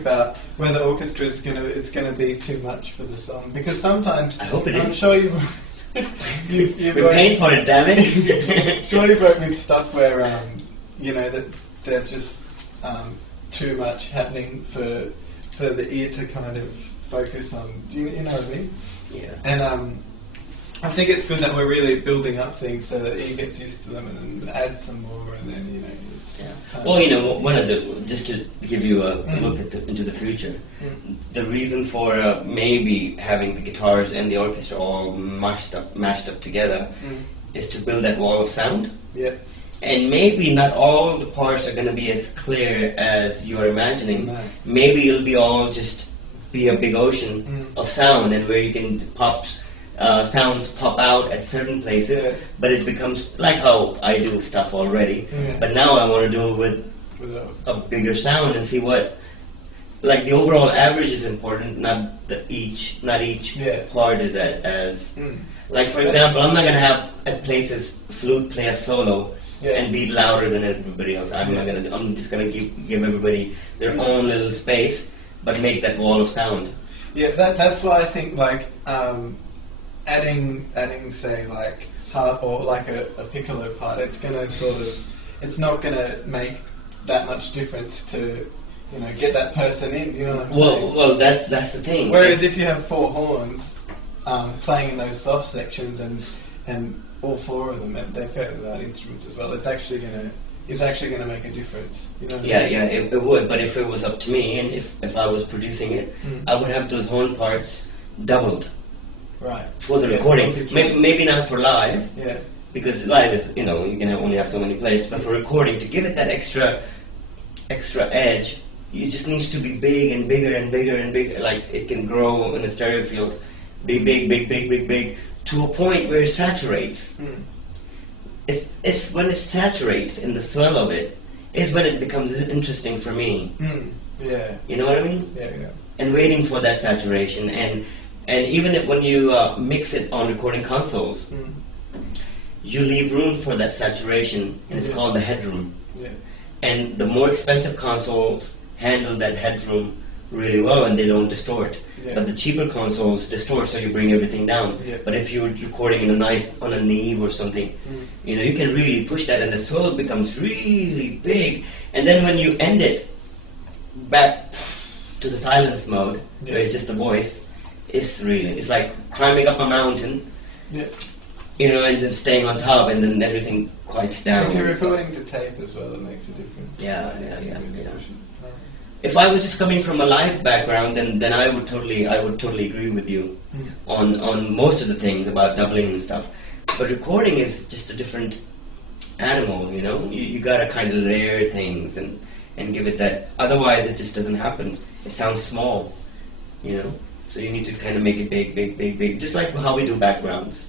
about whether orchestra is gonna be too much for the song, because sometimes I hope it is. I'm sure you've We're paying for it, damn it. sure you've worked with stuff where you know that there's just too much happening for the ear to kind of focus on. Do you know what I mean? Yeah. And I think it's good that we're really building up things so that he gets used to them and then add some more, and then, you know, it's kind well, of, you know, one of the, just to give you a look at into the future, the reason for maybe having the guitars and the orchestra all mashed up together is to build that wall of sound. Yeah. And maybe not all the parts are going to be as clear as you are imagining. No. Maybe it'll be all just be a big ocean of sound, and where you can sounds pop out at certain places, but it becomes like how I do stuff already. But now I want to do it with a bigger sound and see what, like, the overall average is important, not each part is as like, for example, I'm not going to have at places flute play a solo and be louder than everybody else. I'm just going to give everybody their own little space, but make that wall of sound. Yeah, that's why I think, like, adding say, like, harp or like a piccolo part, it's going to sort of, it's not going to make that much difference to, you know, get that person in. You know what I'm saying? Well, that's the thing. Whereas if you have four horns playing in those soft sections, and all four of them, they're fairly loud instruments as well, it's actually going to make a difference. You know what I mean? It would. But if it was up to me, and if I was producing it, I would have those horn parts doubled. Right. For the recording. Maybe not for live. Yeah. Because live is, you know, you can only have so many players. But for recording, to give it that extra edge, it just needs to be big and bigger and bigger and bigger. Like, it can grow in a stereo field. Big, to a point where it saturates. It's when it saturates in the swell of it, is when it becomes interesting for me. Yeah. You know what I mean? Yeah. And waiting for that saturation, and even when you mix it on recording consoles, you leave room for that saturation, and it's called the headroom. Yeah. And the more expensive consoles handle that headroom really well, and they don't distort. Yeah. But the cheaper consoles distort, so you bring everything down. Yeah. But if you're recording on a Neve or something, you know, you can really push that, and the swell becomes really big. And then when you end it back to the silence mode, where it's just the voice, it's like climbing up a mountain, you know, and then staying on top, and then everything quiets down. If you're recording to tape as well, it makes a difference. Yeah. If I was just coming from a live background, then I would totally agree with you on most of the things about doubling and stuff. But recording is just a different animal, you know. You gotta kind of layer things and give it that. Otherwise, it just doesn't happen. It sounds small, you know. So you need to kind of make it big. Just like how we do backgrounds.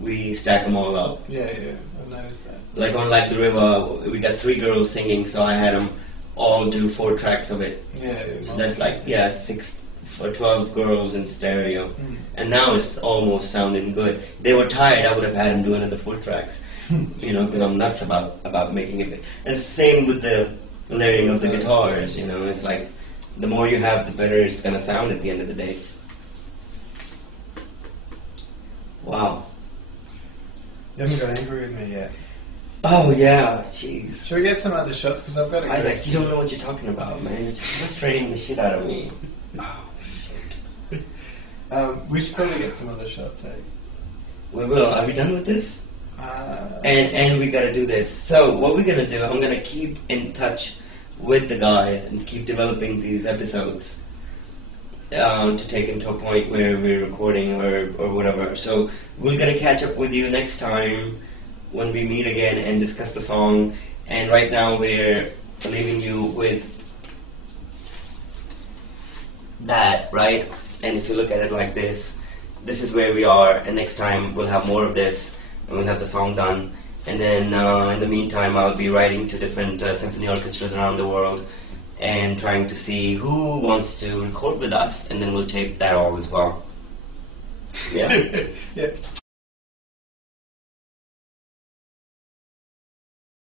We stack them all up. Yeah, I've noticed that. Like on Like the River, we got 3 girls singing, so I had them all do 4 tracks of it. Yeah. So that's like 6 or 12 girls in stereo. And now it's almost sounding good. They were tired, I would have had them do another 4 tracks. You know, because I'm nuts about making it big. And same with the layering of the guitars, you know. It's like, the more you have, the better it's going to sound at the end of the day. Wow. You haven't got angry with me yet. Oh, yeah, jeez. Should we get some other shots? Because I've got to go. Isaac, you don't know what you're talking about, man. You're just frustrating the shit out of me. Oh, shit. We should probably get some other shots, eh? We will. Are we done with this? And we got to do this. So, what we're going to do, I'm going to keep in touch with the guys and keep developing these episodes to take them to a point where we're recording or whatever. So, we're going to catch up with you next time when we meet again and discuss the song. And right now we're leaving you with that, right? And if you look at it like this is where we are, and next time we'll have more of this, and we'll have the song done. And then in the meantime, I'll be writing to different symphony orchestras around the world and trying to see who wants to record with us, and then we'll tape that all as well. Yeah? Yeah.